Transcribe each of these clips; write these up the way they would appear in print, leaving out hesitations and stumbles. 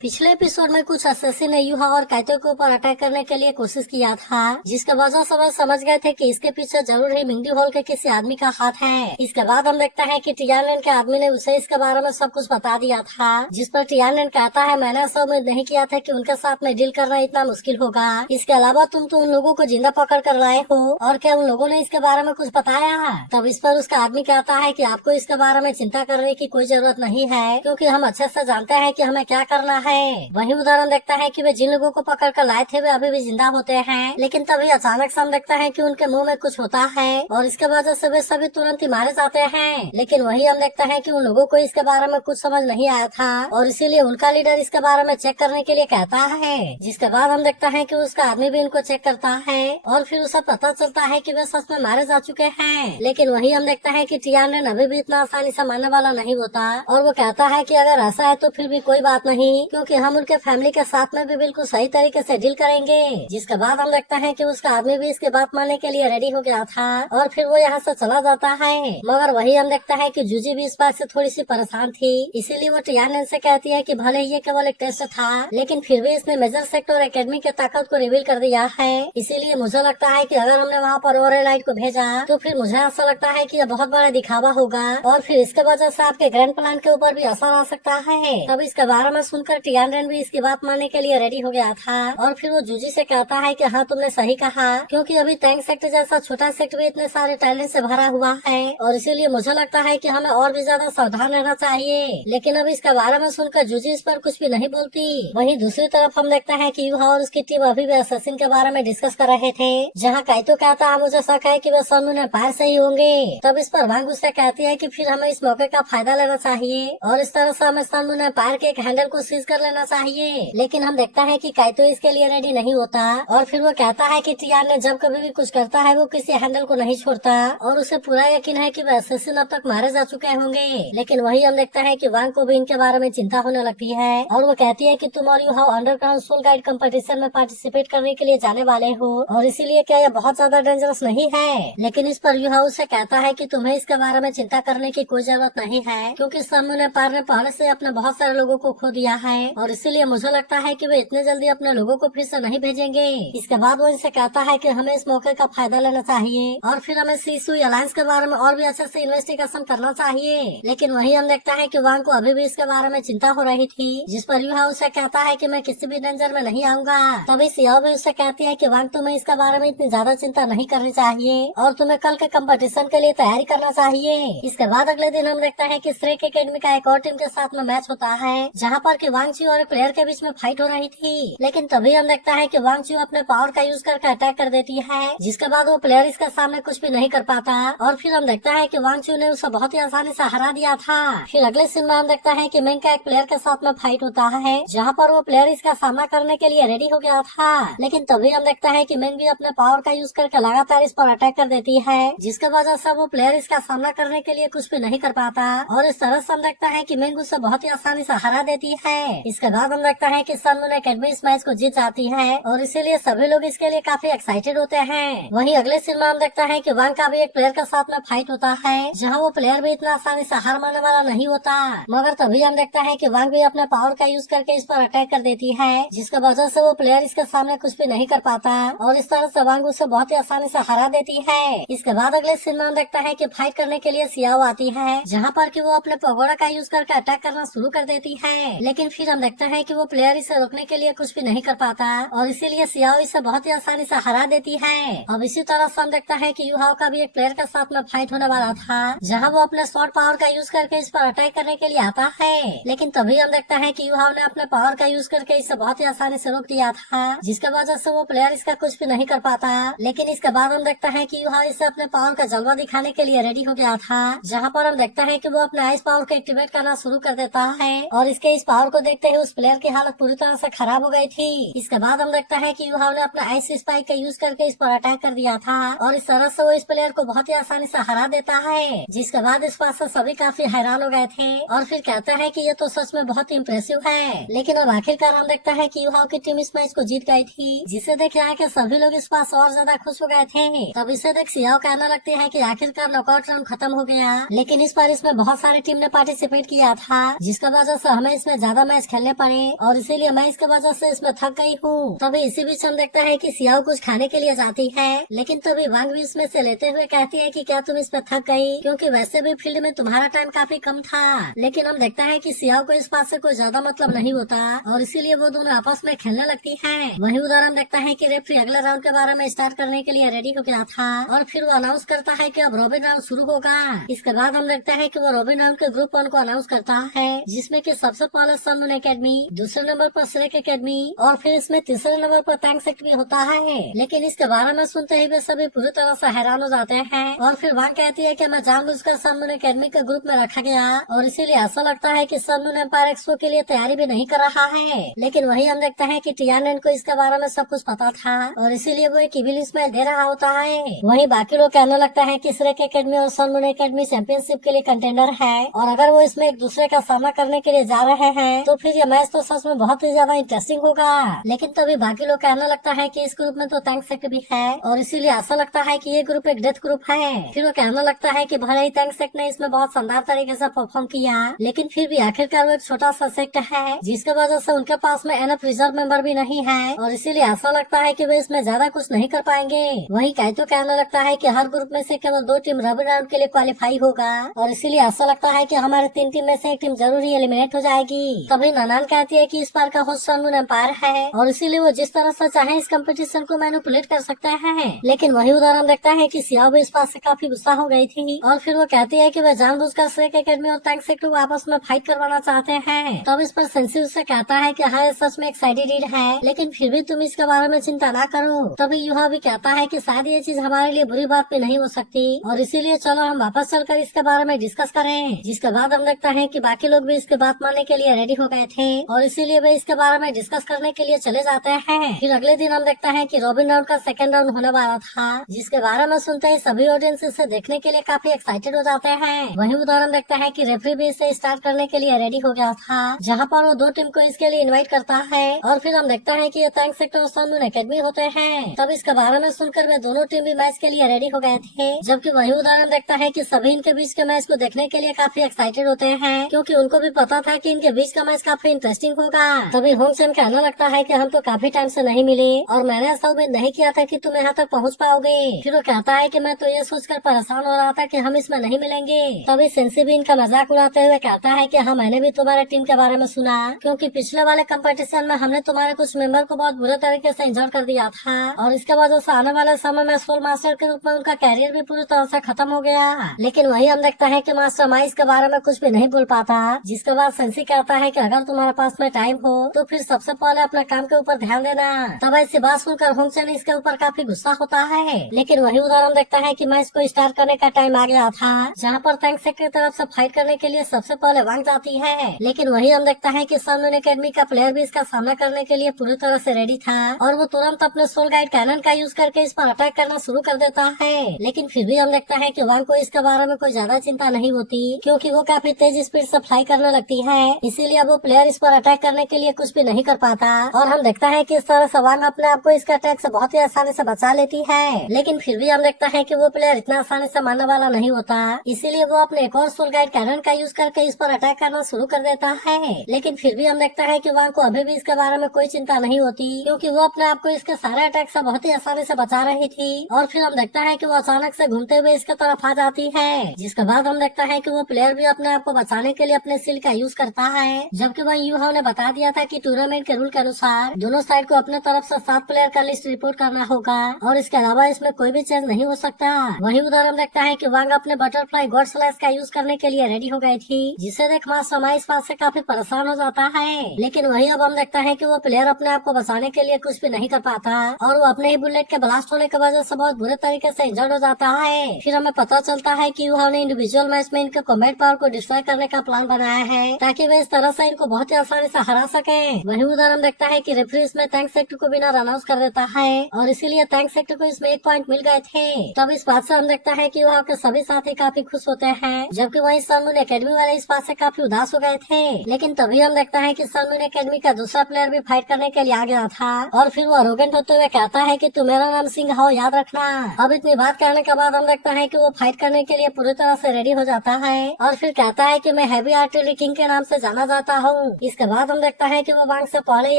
पिछले एपिसोड में कुछ असैसिन ने यूहा और काइतो के ऊपर अटैक करने के लिए कोशिश किया था, जिसके वजह से वह समझ गए थे कि इसके पीछे जरूर ही मिंगडी हॉल के किसी आदमी का हाथ है। इसके बाद हम देखते हैं कि टियानलेन के आदमी ने उसे इसके बारे में सब कुछ बता दिया था, जिस पर टियानलेन कहता है मैंने ऐसा उम्मीद नहीं किया था कि उनके साथ में डील करना इतना मुश्किल होगा। इसके अलावा तुम तो उन लोगों को जिंदा पकड़ कर लाए हो, और क्या उन लोगों ने इसके बारे में कुछ बताया? तब इस पर उसका आदमी कहता है कि आपको इसके बारे में चिंता करने की कोई जरूरत नहीं है, क्योंकि हम अच्छे से जानते हैं कि हमें क्या करना है। वही उदाहरण देखता है कि वे जिन लोगों को पकड़ कर लाए थे वे अभी भी जिंदा होते हैं, लेकिन तभी अचानक से हम देखता है कि उनके मुंह में कुछ होता है और इसके वजह से वे सभी तुरंत ही मारे जाते हैं। लेकिन वही हम देखता है कि उन लोगों को इसके बारे में कुछ समझ नहीं आया था और इसीलिए उनका लीडर इसके बारे में चेक करने के लिए कहता है, जिसके बाद हम देखता है कि उसका आदमी भी इनको चेक करता है और फिर उसे पता चलता है कि वे सच में मारे जा चुके हैं। लेकिन वही हम देखता है कि टियानलेन अभी भी इतना आसानी से मारने वाला नहीं होता और वो कहता है कि अगर ऐसा है तो फिर भी कोई बात नहीं, क्योंकि हम उनके फैमिली के साथ में भी बिल्कुल सही तरीके से डील करेंगे। जिसके बाद हम देखते हैं कि उसका आदमी भी इसकी बात मानने के लिए रेडी हो गया था और फिर वो यहाँ से चला जाता है। मगर वही हम देखते हैं कि जूजी भी इस बात से थोड़ी सी परेशान थी, इसीलिए वो टियानलेन से कहती है कि भले ये केवल एक टेस्ट था, लेकिन फिर भी इसने मेजर सेक्टर एकेडमी के ताकत को रिवील कर दिया है। इसीलिए मुझे लगता है कि अगर हमने वहाँ पर ओरेलाइट को भेजा तो फिर मुझे ऐसा लगता है कि यह बहुत बड़ा दिखावा होगा और फिर इसके वजह से आपके ग्रैंड प्लान के ऊपर भी असर आ सकता है। तब इसके बारे में सुनकर टियानलेन भी इसकी बात मानने के लिए रेडी हो गया था और फिर वो जूजी से कहता है कि हाँ तुमने सही कहा, क्योंकि अभी टैंक सेक्टर जैसा छोटा सेक्टर भी इतने सारे टैलेंट से भरा हुआ है और इसीलिए मुझे लगता है कि हमें और भी ज्यादा सावधान रहना चाहिए। लेकिन अब इसके बारे में सुनकर जूजी इस पर कुछ भी नहीं बोलती। वहीं दूसरी तरफ हम देखते हैं कि यूहा और उसकी टीम अभी भी असैसिन के बारे में डिस्कस कर रहे थे, जहाँ काइतो कहता है मुझे शक है कि वे सन मून एम्पायर से ही होंगे। तब इस पर वांग उससे कहती है कि फिर हमें इस मौके का फायदा लेना चाहिए और इस तरह से हमें सन मून एम्पायर के एक हैंडल को सीज कर लेना चाहिए। लेकिन हम देखता है कि काइतो इसके लिए रेडी नहीं होता और फिर वो कहता है कि टियानलेन जब कभी भी कुछ करता है वो किसी हैंडल को नहीं छोड़ता और उसे पूरा यकीन है कि वे असैसिन अब तक मारे जा चुके होंगे। लेकिन वही हम देखता है कि वांग को भी इनके बारे में चिंता होने लगती है और वो कहती है कि तुम और यूहा अंडरग्राउंड सोल गाइड कंपटीशन में पार्टिसिपेट करने के लिए जाने वाले हो और इसीलिए क्या यह बहुत ज्यादा डेंजरस नहीं है? लेकिन इस पर यूहा उसे कहता है कि तुम्हें इसके बारे में चिंता करने की कोई जरूरत नहीं है, क्योंकि सन मून एम्पायर ने पहले से अपने बहुत सारे लोगों को खो दिया है और इसीलिए मुझे लगता है कि वे इतने जल्दी अपने लोगों को फिर से नहीं भेजेंगे। इसके बाद वो इनसे कहता है कि हमें इस मौके का फायदा लेना चाहिए और फिर हमें सीसुई अलायंस के बारे में और भी अच्छे से इन्वेस्टिगेशन करना चाहिए। लेकिन वही हम देखता है कि वांग को अभी भी इसके बारे में चिंता हो रही थी, जिस पर यूहा उसे कहता है कि मैं किसी भी डेंजर में नहीं आऊंगा। तभी सियाओ भी उससे कहती है कि वांग तुम्हें इसके बारे में इतनी ज्यादा चिंता नहीं करनी चाहिए और तुम्हें कल के कंपटीशन के लिए तैयारी करना चाहिए। इसके बाद अगले दिन हम देखते हैं कि श्रेक एकेडमी का एक और टीम के साथ में मैच होता है, जहाँ पर कि वांग ची और एक प्लेयर के बीच में फाइट हो रही थी। लेकिन तभी हम देखता है कि वांग चू अपने पावर का यूज करके अटैक कर देती है, जिसके बाद वो प्लेयर इसके सामने कुछ भी नहीं कर पाता और फिर हम देखता है कि वांग चू ने उसे बहुत ही आसानी से हरा दिया था। फिर अगले सीन में हम देखता है कि मेंग का एक प्लेयर के साथ में फाइट होता है, जहाँ पर वो प्लेयर इसका सामना करने के लिए रेडी हो गया था। लेकिन तभी हम देखता है कि मेंग भी अपने पावर का यूज करके लगातार इस पर अटैक कर देती है, जिसके वजह से वो प्लेयर इसका सामना करने के लिए कुछ भी नहीं कर पाता और इस तरह से हम देखता है कि मेंग उसे बहुत ही आसानी से हरा देती है। इसके बाद हम देखता है कि सन मून एकेडमी इस मैच को जीत जाती है और इसीलिए सभी लोग इसके लिए काफी एक्साइटेड होते हैं। वहीं अगले सीन में हम देखता है कि वांग का भी एक प्लेयर के साथ में फाइट होता है, जहां वो प्लेयर भी इतना आसानी से हार मानने वाला नहीं होता। मगर तभी हम देखता है कि वांग भी अपने पावर का यूज करके इस पर अटैक कर देती है, जिसके वजह से वो प्लेयर इसके सामने कुछ भी नहीं कर पाता और इस तरह से वांग उसे बहुत ही आसानी से हरा देती है। इसके बाद अगले सीन में हम देखता है कि फाइट करने के लिए सियाओ आती है, जहाँ पर कि वो अपने पगोड़ा का यूज करके अटैक करना शुरू कर देती है। लेकिन फिर हम देखते हैं कि वो प्लेयर इसे रोकने के लिए कुछ भी नहीं कर पाता और इसीलिए सियाओ इसे बहुत ही आसानी से हरा देती है। अब इसी तरह से हम देखता है कि यूहाओ का भी एक प्लेयर के साथ में फाइट होने वाला था, जहां वो अपने शॉर्ट पावर का यूज करके इस पर अटैक करने के लिए आता है। लेकिन तभी हम देखता है कि यूहाओ ने अपने पावर का यूज करके इसे बहुत ही आसानी से रोक दिया था, जिसके वजह से वो प्लेयर इसका कुछ भी नहीं कर पाता। लेकिन इसके बाद हम देखता है कि यूहाओ इसे अपने पावर का जलवा दिखाने के लिए रेडी हो गया था, जहाँ पर हम देखता है कि वो अपने आइस पावर को एक्टिवेट करना शुरू कर देता है और इसके इस पावर को देखते हुए उस प्लेयर की हालत पूरी तरह से खराब हो गई थी। इसके बाद हम देखता है कि यूहाओ ने अपना आइस स्पाइक का यूज करके इस पर अटैक कर दिया था और इस तरह से वो इस प्लेयर को बहुत ही आसानी से हरा देता है, जिसके बाद इस बात से सभी काफी हैरान हो गए थे और फिर कहते हैं कि ये तो सच में बहुत ही इम्प्रेसिव है। लेकिन अब आखिरकार हम देखता है कि यूहाओ की टीम इस मैच को जीत गई थी, जिसे देख रहा है कि सभी लोग इस बात से और ज्यादा खुश हो गए थे। तब इसे देख सियाओ कहने लगती है कि आखिरकार नॉकआउट राउंड खत्म हो गया, लेकिन इस बार इसमें बहुत सारी टीम ने पार्टिसिपेट किया था, जिसका वजह से हमें इसमें ज्यादा मैच मैच खेलने पड़े और इसीलिए मैं इसके वजह से इसमें थक गई हूँ। तभी इसी बीच हम देखता है कि सियाओ कुछ खाने के लिए जाती है, लेकिन तभी वांग भी इसमें से लेते हुए कहती है कि क्या तुम इसमें थक गई, क्योंकि वैसे भी फील्ड में तुम्हारा टाइम काफी कम था। लेकिन हम देखता है कि सियाओ को इस बात से कोई ज्यादा मतलब नहीं होता और इसीलिए वो दोनों आपस में खेलने लगती है। वही उधर हम देखता है कि रेफरी अगले राउंड के बारे में स्टार्ट करने के लिए रेडी हो गया था और फिर वो अनाउंस करता है कि अब रॉबिन राउंड शुरू होगा। इसके बाद हम देखते हैं कि वो रॉबिन राउंड के ग्रुप 1 को अनाउंस करता है, जिसमें कि सबसे पहले सनमून एकेडमी, दूसरे नंबर पर श्रेक एकेडमी और फिर इसमें तीसरे नंबर पर टैंक सेक्ट भी होता है। लेकिन इसके बारे में सुनते ही वे सभी पूरी तरह से हैरान हो जाते हैं और फिर वांग कहती है कि मैं जानबूझकर सनमून एकेडमी के ग्रुप में रखा गया और इसीलिए ऐसा लगता है कि सनमून एम्पायर एक्सपो के लिए तैयारी भी नहीं कर रहा है। लेकिन वही हम देखते हैं कि टियानन को इसके बारे में सब कुछ पता था और इसीलिए वो एक इविल स्माइल दे रहा होता है। वही बाकी लोग कहने लगता है कि श्रेक एकेडमी और सनमून एकेडमी चैंपियनशिप के लिए कंटेंडर है और अगर वो इसमें एक दूसरे का सामना करने के लिए जा रहे हैं तो फिर ये मैच तो सच में बहुत ही ज्यादा इंटरेस्टिंग होगा। लेकिन तभी बाकी लोग कहने लगता है कि इस ग्रुप में तो टैंक सेक्ट भी है और इसीलिए ऐसा लगता है कि ये ग्रुप एक डेथ ग्रुप है। फिर वो कहने लगता है कि भले ही टैंक सेक्ट ने इसमें बहुत शानदार तरीके से परफॉर्म किया, लेकिन फिर भी आखिरकार वो एक छोटा सा सेक्ट है जिसके वजह से उनके पास में एनएफ रिजर्व मेंबर भी नहीं है और इसीलिए ऐसा लगता है कि वे इसमें ज्यादा कुछ नहीं कर पाएंगे। वही काइतो कहने लगता है कि हर ग्रुप में से केवल 2 टीम रॉबिन राउंड के लिए क्वालिफाई होगा और इसीलिए ऐसा लगता है कि हमारे 3 टीम में से एक टीम जरूर ही एलिमिनेट हो जाएगी। तभी नानान कहती है कि इस बार का होस्ट सनमून एम्पायर है और इसीलिए वो जिस तरह से चाहे इस कंपटीशन को मैनिपुलेट कर सकते हैं। लेकिन वही उदाहरण देखता है कि सियाओ भी इस बात से काफी गुस्सा हो गई थी और फिर वो कहती है कि वे जानबूझकर श्रेक एकेडमी और टैंक सेक्ट को आपस में फाइट करवाना चाहते हैं। तब इस पर सेंसी उससे कहता है कि हाँ सच में एक साइडेड रीड है, लेकिन फिर भी तुम इसके बारे में चिंता ना करो। तभी युहा भी कहता है कि शायद ये चीज हमारे लिए बुरी बात भी नहीं हो सकती और इसीलिए चलो हम वापस चलकर इसके बारे में डिस्कस करें। जिसके बाद हम देखता है कि बाकी लोग भी इसके बात मानने के लिए रेडी हो गए थे और इसीलिए वे इसके बारे में डिस्कस करने के लिए चले जाते हैं। फिर अगले दिन हम देखता है कि रॉबिन राउंड का सेकंड राउंड होने वाला था, जिसके बारे में सुनते ही सभी ऑडियंस इसे देखने के लिए काफी एक्साइटेड हो जाते हैं। वही उदाहरण देखता है कि रेफरी भी इसे स्टार्ट करने के लिए रेडी हो गया था, जहाँ पर वो 2 टीम को इसके लिए इन्वाइट करता है और फिर हम देखता है कि ये टैंक सेक्टर और सनमून एकेडमी होते हैं। तब इसके बारे में सुनकर वे दोनों टीम भी मैच के लिए रेडी हो गए थे, जबकि वही उदाहरण देखता है कि सभी इनके बीच के मैच को देखने के लिए काफी एक्साइटेड होते हैं, क्योंकि उनको भी पता था कि इनके बीच का मैच काफी इंटरेस्टिंग होगा। तभी होंगचन कहने लगता है कि हम तो काफी टाइम से नहीं मिले और मैंने ऐसा उम्मीद नहीं किया था कि तुम यहाँ तक पहुँच पाओगे। फिर वो कहता है कि मैं तो ये सोचकर परेशान हो रहा था कि हम इसमें नहीं मिलेंगे। तभी सेंसी भी इनका मजाक उड़ाते हुए कहता है कि हाँ मैंने भी तुम्हारे टीम के बारे में सुना, क्योंकि पिछले वाले कंपटीशन में हमने तुम्हारे कुछ मेंबर को बहुत बुरे तरीके से इंजर्ड कर दिया था और इसके वजह से आने वाले समय में सोल मास्टर के रूप में उनका कैरियर भी पूरी तरह से खत्म हो गया। लेकिन वही हम देखता है कि मास्टर माइस के बारे में कुछ भी नहीं बोल पाता, जिसके बाद सेंसी कहता है कि अगर तुम्हारे पास में टाइम हो तो फिर सबसे पहले अपने काम के ऊपर ध्यान देना। तब ऐसी बात सुनकर होंगचन इसके ऊपर काफी गुस्सा होता है। लेकिन वही उदाहरण देखता है कि मैच को स्टार्ट करने का टाइम आ गया था, जहाँ पर टैंक सेक्ट की तरफ से फाइट करने के लिए सबसे पहले वांग जाती है। लेकिन वही हम देखता है कि सनमून एकेडमी का प्लेयर भी इसका सामना करने के लिए पूरी तरह से रेडी था और वो तुरंत अपने सोल गाइड कैनन का यूज करके इस पर अटैक करना शुरू कर देता है। लेकिन फिर भी हम देखता है कि वांग को इसके बारे में कोई ज्यादा चिंता नहीं होती, क्योंकि वो काफी तेज स्पीड से फ्लाई करने लगती है, इसीलिए वो प्लेयर इस पर अटैक करने के लिए कुछ भी नहीं कर पाता। और हम देखता है कि इस तरह से वांग अपने आप को इसके अटैक से बहुत ही आसानी से बचा लेती है। लेकिन फिर भी हम देखता है कि वो प्लेयर इतना आसानी से मारने वाला नहीं होता, इसीलिए वो अपने एक और सोल गाइड कैनन का यूज करके इस पर अटैक करना शुरू कर देता है। लेकिन फिर भी हम देखता है कि वांग को अभी भी इसके बारे में कोई चिंता नहीं होती, क्योंकि वो अपने आप को इसके सारे अटैक से बहुत ही आसानी से बचा रही थी। और फिर हम देखता है कि वो अचानक से घूमते हुए इसके तरफ आ जाती है, जिसके बाद हम देखता है कि वो प्लेयर भी अपने आप को बचाने के लिए अपने सील का यूज करता है, जबकि वही यूहा ने बता दिया था कि टूर्नामेंट के रूल के अनुसार दोनों साइड को अपने तरफ से 7 प्लेयर का लिस्ट रिपोर्ट करना होगा और इसके अलावा इसमें कोई भी चेंज नहीं हो सकता। वही उदाहरण देखता है कि वांग अपने बटरफ्लाई गॉड स्लैश का यूज करने के लिए रेडी हो गई थी, जिसे देख मास्टर माई इस बात से काफी परेशान हो जाता है। लेकिन वही अब हम देखता है कि वो प्लेयर अपने आप को बचाने के लिए कुछ भी नहीं कर पाता और वो अपने ही बुलेट के ब्लास्ट होने की वजह से बहुत बुरे तरीके से इंजर्ड हो जाता है। फिर हमें पता चलता है कि यूहा ने इंडिविजुअल मैच में इनके कॉम्बैट पावर को डिस्ट्रॉय करने का प्लान बनाया है, ताकि वे इस तरह से इनको बहुत ही आसानी से हरा सके। वही उधर हम देखता है कि रेफरी इसमें टैंक सेक्टर को बिना रन आउट कर देता है और इसीलिए टैंक सेक्टर को इसमें 1 पॉइंट मिल गए थे। तब इस बात से हम देखता है कि वहाँ के सभी साथी काफी खुश होते हैं, जबकि वही सनमून एकेडमी वाले इस बात से काफी उदास हो गए थे। लेकिन तभी हम देखता है कि सनमून एकेडमी का दूसरा प्लेयर भी फाइट करने के लिए आ गया था और फिर वो अरोगेंट होते हुए कहता है कि तुम मेरा नाम सिंह हो, याद रखना। अब इतनी बात कहने के बाद हम देखता है कि वो फाइट करने के लिए पूरी तरह से रेडी हो जाता है और फिर कहता है कि मैं हैवी आर्टिलरी किंग के नाम से जाना जाता हूँ हूँ। इसके बाद हम देखता है कि वो वांग से पहले ही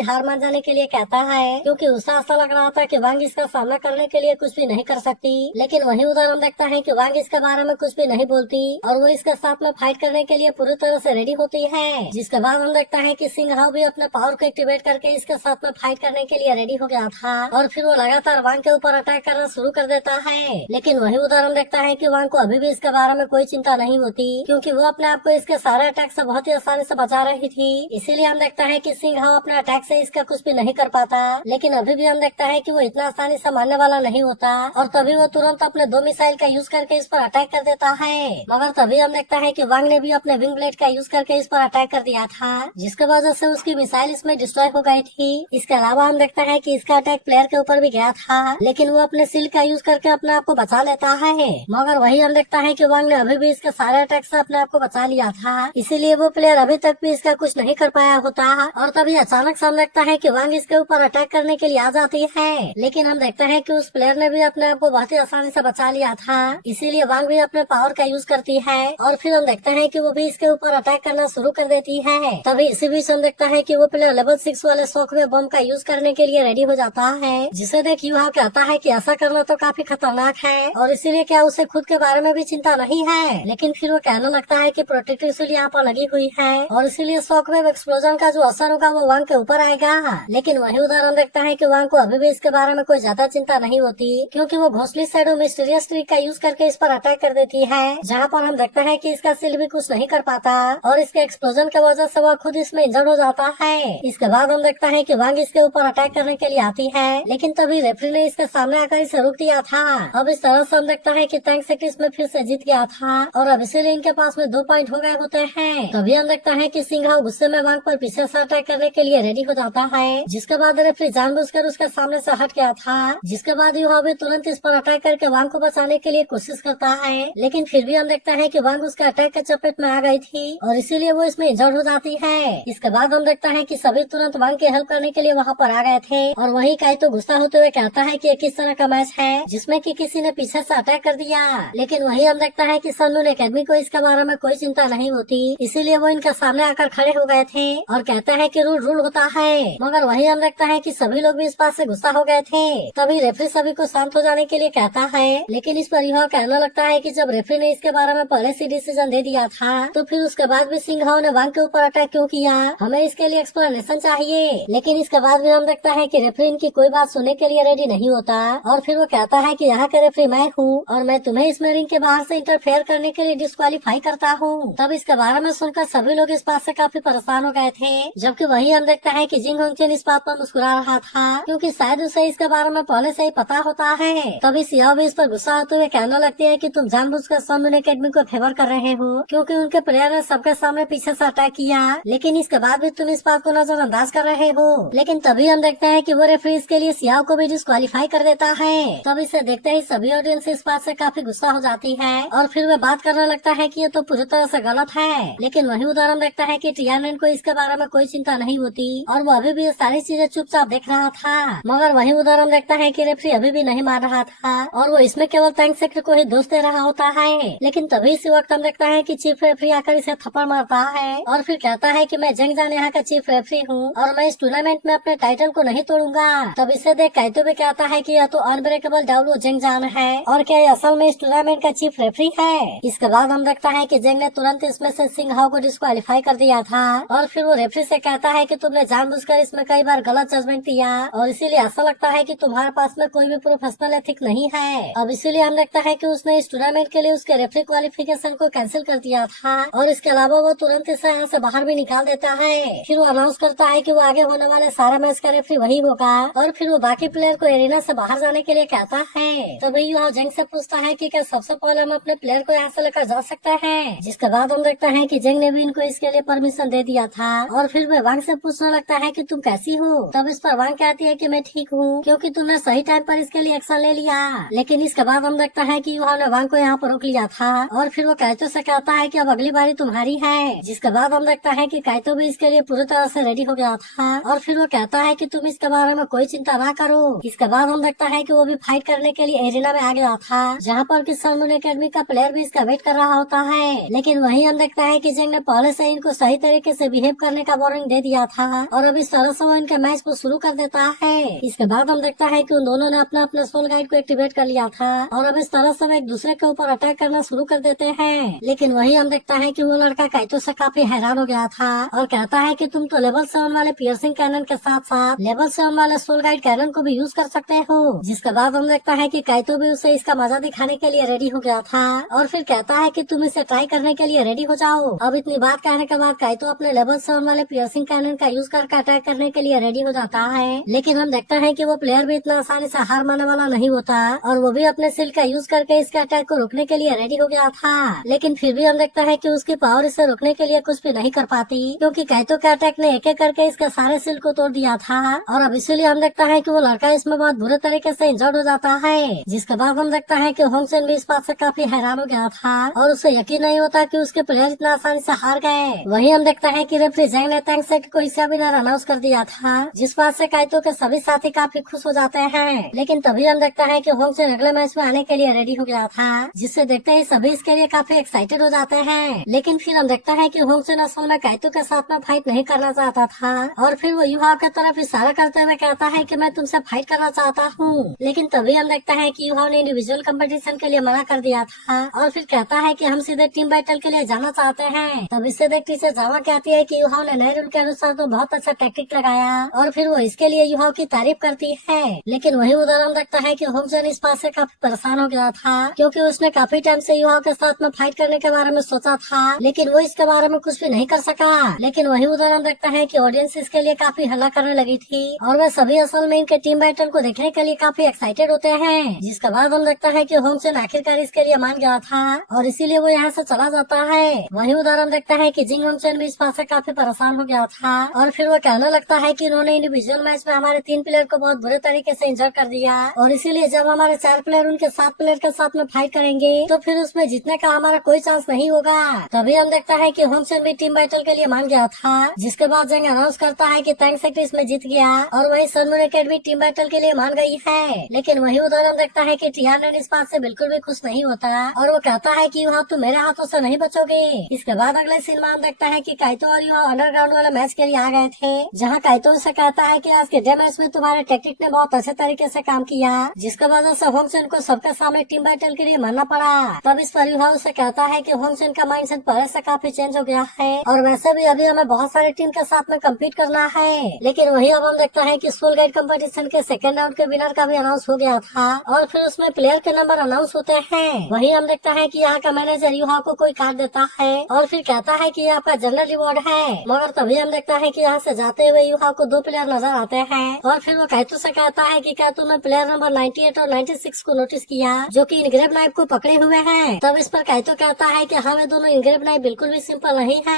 हार मान जाने के लिए कहता है, क्योंकि उसे ऐसा लग रहा था कि वांग इसका सामना करने के लिए कुछ भी नहीं कर सकती। लेकिन वही उधर हम देखता है कि वांग इसके बारे में कुछ भी नहीं बोलती और वो इसके साथ में फाइट करने के लिए पूरी तरह से रेडी होती है। जिसके बाद हम देखता है कि सिंह हाउ भी अपने पावर को एक्टिवेट करके इसके साथ में फाइट करने के लिए रेडी हो गया था और फिर वो लगातार वांग के ऊपर अटैक करना शुरू कर देता है। लेकिन वही उधर हम देखता है कि वांग को अभी भी इसके बारे में कोई चिंता नहीं होती, क्योंकि वो अपने आप को इसके सारे अटैक से बहुत ही आसानी से बचा रही थी। इसीलिए हम देखता है कि सिंह हाउ अपने अटैक से इसका कुछ भी नहीं कर पाता। लेकिन अभी भी हम देखता है कि वो इतना आसानी से मारने वाला नहीं होता और तभी वो तुरंत अपने 2 मिसाइल का यूज करके इस पर अटैक कर देता है। मगर तभी हम देखता है कि वांग ने भी अपने विंग ब्लेड का यूज करके इस पर अटैक कर दिया था, जिसके वजह से उसकी मिसाइल इसमें डिस्ट्रॉय हो गई थी। इसके अलावा हम देखता है कि इसका अटैक प्लेयर के ऊपर भी गया था, लेकिन वो अपने सील का यूज करके अपने आप को बचा लेता है। मगर वही हम देखता है कि वांग ने अभी भी इसके सारे अटैक से अपने आप को बचा लिया था, इसीलिए वो प्लेयर अभी तक भी इसका कुछ नहीं कर पाया होता। और तभी अचानक से हम देखता है कि वांग इसके ऊपर अटैक करने के लिए आ जाती है, लेकिन हम देखते हैं कि उस प्लेयर ने भी अपने आप को बहुत ही आसानी से बचा लिया था। इसीलिए वांग भी अपने पावर का यूज करती है और फिर हम देखते हैं कि वो भी इसके ऊपर अटैक करना शुरू कर देती है। तभी इसी बीच हम देखता है कि वो प्लेयर लेवल 6 वाले शॉकवेव बम का यूज करने के लिए रेडी हो जाता है, जिसे देख यूहाओ कहता है कि ऐसा करना तो काफी खतरनाक है और इसीलिए क्या उसे खुद के बारे में भी चिंता नहीं है। लेकिन फिर वो कहने लगता है कि प्रोटेक्टिव सील यहाँ पर लगी हुई है और इसीलिए शॉकवेव एक्सप्लोजन का जो असर होगा वो वांग के ऊपर आएगा। लेकिन वही उदाहरण देखता है कि वांग को अभी भी इसके बारे में कोई ज्यादा चिंता नहीं होती, क्योंकि वो घोंसली शैडो मिस्टीरियस ट्रिक का यूज करके इस पर अटैक कर देती है, जहाँ पर हम देखते हैं कि इसका सील भी कुछ नहीं कर पाता और इसके एक्सप्लोजन की वजह से वह खुद इसमें इंजर्ड हो जाता है। इसके बाद हम देखता है कि वांग इसके ऊपर अटैक करने के लिए आती है, लेकिन तभी रेफरी ने इसके सामने आकर इसे रोक दिया था। अब इस तरह से हम देखता है कि टैंक सेक्ट इसमें फिर से जीत गया था और अब इसीलिए इनके पास में 2 पॉइंट हो गए होते हैं। तभी हम देखता है कि सिंह हाउ गुस्से में वांग पर पीछे से अटैक करने के लिए रेडी हो जाता है, जिसके बाद रेफरी जानबूझकर उसके सामने से हट गया था। जिसके बाद यूहाओ भी तुरंत इस पर अटैक करके वांग को बचाने के लिए कोशिश करता है, लेकिन फिर भी हम देखता है कि वांग उसके अटैक के चपेट में आ गई थी और इसीलिए वो इसमें इंजर्ड हो जाती है। इसके बाद हम देखता है कि सभी तुरंत वांग की हेल्प करने के लिए वहाँ पर आ गए थे और वही काइतो गुस्सा होते हुए कहता है कि ये किस तरह का मैच है जिसमें कि किसी ने पीछे से अटैक कर दिया। लेकिन वही हम देखता है कि सन मून एकेडमी को इसके बारे में कोई चिंता नहीं होती, इसीलिए वो इनके सामने आकर खड़े हो गए थे और कहता है कि रूल रूल होता है। मगर वही हम देखता है कि सभी लोग भी इस बात से गुस्सा हो गए थे। तभी रेफरी सभी को शांत हो जाने के लिए कहता है, लेकिन इस पर यह कहना लगता है कि जब रेफरी ने इसके बारे में पहले से डिसीजन दे दिया था तो फिर उसके बाद भी सिंह हाउ ने वांग के ऊपर अटैक क्यों किया, हमें इसके लिए एक्सप्लेनेशन चाहिए। लेकिन इसके बाद भी हम देखता है कि रेफरी इनकी कोई बात सुनने के लिए रेडी नहीं होता और फिर वो कहता है कि यहाँ के रेफरी मैं हूँ और मैं तुम्हें इसमें रिंग के बाहर से इंटरफेयर करने के लिए डिस्क्वालीफाई करता हूँ। तब इसके बारे में सुनकर सभी लोग इस बात से काफी परेशान हो गए थे, जबकि वही हम देखता है कि जिंग होंगचेन इस बात पर मुस्कुरा रहा था, क्योंकि शायद उसे इसके बारे में पहले से ही पता होता है। तभी सियाओ भी इस पर गुस्सा होते हुए कहने लगती है कि तुम जानबूझकर सन मून एकेडमी को फेवर कर रहे हो, क्योंकि उनके प्लेयर ने सबके सामने पीछे से अटैक किया, लेकिन इसके बाद भी तुम इस बात को नजरअंदाज कर रहे हो। लेकिन तभी हम देखते हैं कि वो रेफरी इसके लिए सियाओ को भी डिस्क्वालीफाई कर देता है। तब इसे देखते ही सभी ऑडियंस इस बात से काफी गुस्सा हो जाती है और फिर वह बात करने लगता है कि ये तो पूरी तरह से गलत है। लेकिन वही उदाहरण देखता है कि टियानमेन को इसके बारे में कोई चिंता नहीं होती और वो अभी भी ये सारी चीजें चुपचाप देख रहा था। मगर वही उदाहरण देखता है कि रेफरी अभी भी नहीं मार रहा था और वो इसमें केवल टैंक सेक्टर को ही दोष दे रहा होता है। लेकिन तभी इसी वक्त हम देखता है कि चीफ रेफरी आकर इसे थप्पड़ मारता है और फिर कहता है कि मैं जंग जान यहाँ का चीफ रेफरी हूँ और मैं इस टूर्नामेंट में अपने टाइटल को नहीं तोड़ूंगा। तब इसे देख काइतो भी कहता है कि यह तो अनब्रेकेबल डाउलो जंग जान है और क्या ये असल में इस टूर्नामेंट का चीफ रेफरी है। इसके बाद हम देखता है कि जंग ने तुरंत इसमें से सिंह हाउ को डिस्क्वालीफाई कर दिया था और फिर वो रेफरी से कहता है कि तुमने जानबूझकर इसमें कई बार गलत जजमेंट दिया और इसीलिए ऐसा लगता है कि तुम्हारे पास में कोई भी प्रोफेशनल एथिक नहीं है। अब इसीलिए हम देखता है कि उसने इस टूर्नामेंट के लिए उसके रेफरी क्वालिफिकेशन को कैंसिल कर दिया था और इसके अलावा वो तुरंत इसे यहाँ से बाहर भी निकाल देता है। फिर वो अनाउंस करता है कि वो आगे होने वाले सारा मैच का रेफरी वही होगा और फिर वो बाकी प्लेयर को एरिना से बाहर जाने के लिए कहता है। तभी यूहाओ जंग से पूछता है कि क्या सबसे पहले हम अपने प्लेयर को यहाँ से लेकर जा सकते हैं, जिसके बाद हम देखता है कि जंग ने भी इनको इसके लिए परमिशन दे दिया था और फिर वह वांग से पूछने लगता है कि तुम कैसी हो। तब इस पर वांग कहती है कि मैं ठीक हूँ, क्योंकि तुमने सही टाइम पर इसके लिए एक्शन ले लिया। लेकिन इसके बाद हम देखता है कि यूहाओ ने वांग को यहाँ पर रोक लिया था और फिर वो काइतो से कहता है कि अब अगली बारी तुम्हारी है। जिसके बाद हम देखता है कि काइतो भी इसके लिए पूरी तरह से रेडी हो गया था और फिर वो कहता है कि तुम इसके बारे में कोई चिंता ना करो। इसके बाद हम देखता है कि वो भी फाइट करने के लिए एरिना में आ गया था, जहाँ पर कि सन मून एकेडमी का प्लेयर भी इसका वेट कर रहा होता है। लेकिन वही हम देखता है कि जंग ने पहले से इनको सही तरीके तरीके से बिहेव करने का वार्निंग दे दिया था और अब इस तरह से वो इनके मैच को शुरू कर देता है। इसके बाद हम देखता है कि उन दोनों ने अपना अपना सोल गाइड को एक्टिवेट कर लिया था और अब इस तरह से वो एक दूसरे के ऊपर अटैक करना शुरू कर देते हैं। लेकिन वही हम देखता है कि वो लड़का काइतो से काफी हैरान हो गया था और कहता है कि तुम तो लेवल 7 वाले पियर्सिंग कैनन के साथ साथ लेवल 7 वाले सोल गाइड कैनन को भी यूज कर सकते हो। जिसके बाद हम देखता है कि काइतो भी उसे इसका मजा दिखाने के लिए रेडी हो गया था और फिर कहता है कि तुम इसे ट्राई करने के लिए रेडी हो जाओ। अब इतनी बात कहने के बाद काइतो अपने लेवल 7 वाले पियर्सिंग कैनन का यूज करके अटैक करने के लिए रेडी हो जाता है। लेकिन हम देखते हैं कि वो प्लेयर भी इतना आसानी से हार मानने वाला नहीं होता और वो भी अपने सिल का यूज करके इसके अटैक को रोकने के लिए रेडी हो गया था। लेकिन फिर भी हम देखता है कि उसकी पावर इसे रोकने के लिए कुछ भी नहीं कर पाती क्योंकि काइतो के अटैक ने एक एक करके इसके सारे सिल को तोड़ दिया था और अब इसीलिए हम देखता है कि वो लड़का इसमें बहुत बुरे तरीके से इंजर्ड हो जाता है। जिसके बाद हम देखता है कि होंगसेन भी इस बात से काफी हैरान हो गया था और उसे यकीन नहीं होता कि उसके प्लेयर इतना आसानी से हार गए। वहीं हम देखता है कि रेफरी जैंग ने टैंक सेट को इसे विनर अनाउंस कर दिया था जिस बात से काइतो के सभी साथी काफी खुश हो जाते हैं। लेकिन तभी हम देखता है कि होंगसेन अगले मैच में आने के लिए रेडी हो गया था जिससे देखते ही सभी इसके लिए काफी एक्साइटेड हो जाते हैं। लेकिन फिर हम देखता है कि होंगसेन असल में काइतो के साथ में फाइट नहीं करना चाहता था और फिर वो युहाओ की तरफ इशारा करते हुए कहता है कि मैं तुमसे फाइट करना चाहता हूँ। लेकिन तभी हम देखता है कि युहाओ ने इंडिविजुअल कंपटीशन के लिए मना कर दिया था और फिर कहता है कि हम सीधे टीम बैटल के लिए जाना चाहते हैं। तब इससे देख टीचर जावा कहती है कि युहाओ ने नए रूल के अनुसार तो बहुत अच्छा टैक्टिक लगाया और फिर वो इसके लिए युहाओ की तारीफ करती है। लेकिन वही उधर हम देखता है कि होंगसेन इस बात से काफी परेशान हो गया था क्योंकि उसने काफी टाइम से युहाओ के साथ में फाइट करने के बारे में सोचा था लेकिन वो इसके बारे में कुछ भी नहीं कर सका। लेकिन वही उधर हम देखता है कि ऑडियंस इसके लिए काफी हल्ला करने लगी थी और वे सभी असल में इनके टीम बैटल को देखने के लिए काफी एक्साइटेड होते हैं। जिसके बाद हम देखता है कि होंगसेन आखिरकार इसके लिए मान गया था और इसीलिए वो यहाँ से चला जाता है। वही उधर हम देखता है कि जिंग होंगसेन भी इस बात से काफी परेशान हो गया था और फिर वो कहने लगता है कि इन्होंने इंडिविजुअल मैच में हमारे 3 प्लेयर को बहुत बुरे तरीके से इंजर कर दिया और इसीलिए जब हमारे 4 प्लेयर उनके 7 प्लेयर के साथ में फाइट करेंगे तो फिर उसमें जीतने का हमारा कोई चांस नहीं होगा। तभी हम देखता है कि होंगसेन भी टीम बैटल के लिए मान गया था। जिसके बाद जंग अनाउंस करता है कि टैंक सेक्टर इसमें जीत गया और वही Sun Moon Academy team battle के लिए मान गई है। लेकिन वही उधर हम देखता है कि टियानन इस बात से बिल्कुल भी खुश नहीं होता और वो कहता है कि युहाओ तुम मेरे हाथों से नहीं बचोगे। इसके बाद अगले सीन में हम देखता है कि काइतो और युहाओ अंडरग्राउंड वाले मैच के लिए आ गए थे जहाँ काइतो से कहता है कि आज के डे मैच में तुम्हारे टेक्निक ने बहुत अच्छे तरीके से काम किया जिसके वजह से होंगसेन को सबके सामने टीम बैटल के लिए मानना पड़ा। तब इस पर युहाओ से कहता है कि होंगसेन का माइंडसेट पहले से काफी चेंज हो गया है और वैसे भी अभी हमें बहुत सारे टीम के साथ में कम्पीट करना है। लेकिन वही अब हम देखता है कि सोल गाइड कंपटीशन के सेकंड राउंड के विनर का भी अनाउंस हो गया था और फिर उसमें प्लेयर के नंबर अनाउंस होते हैं। वही हम देखता है कि यहाँ का मैनेजर युहाओ को कोई कार्ड देता है और फिर कहता है कि आपका जनरल रिवॉर्ड है। मगर तभी हम देखता है कि यहाँ से जाते हुए युहाओ को 2 प्लेयर नजर आते हैं और फिर वो काइतो से कहता है कि क्या तुमने प्लेयर नंबर 98 और 96 को नोटिस किया जो कि इनग्रेव नाइफ को पकड़े हुए हैं। तब इस पर काइतो कहता है कि हाँ वे दोनों इनग्रेव नाइफ बिल्कुल भी सिंपल नहीं है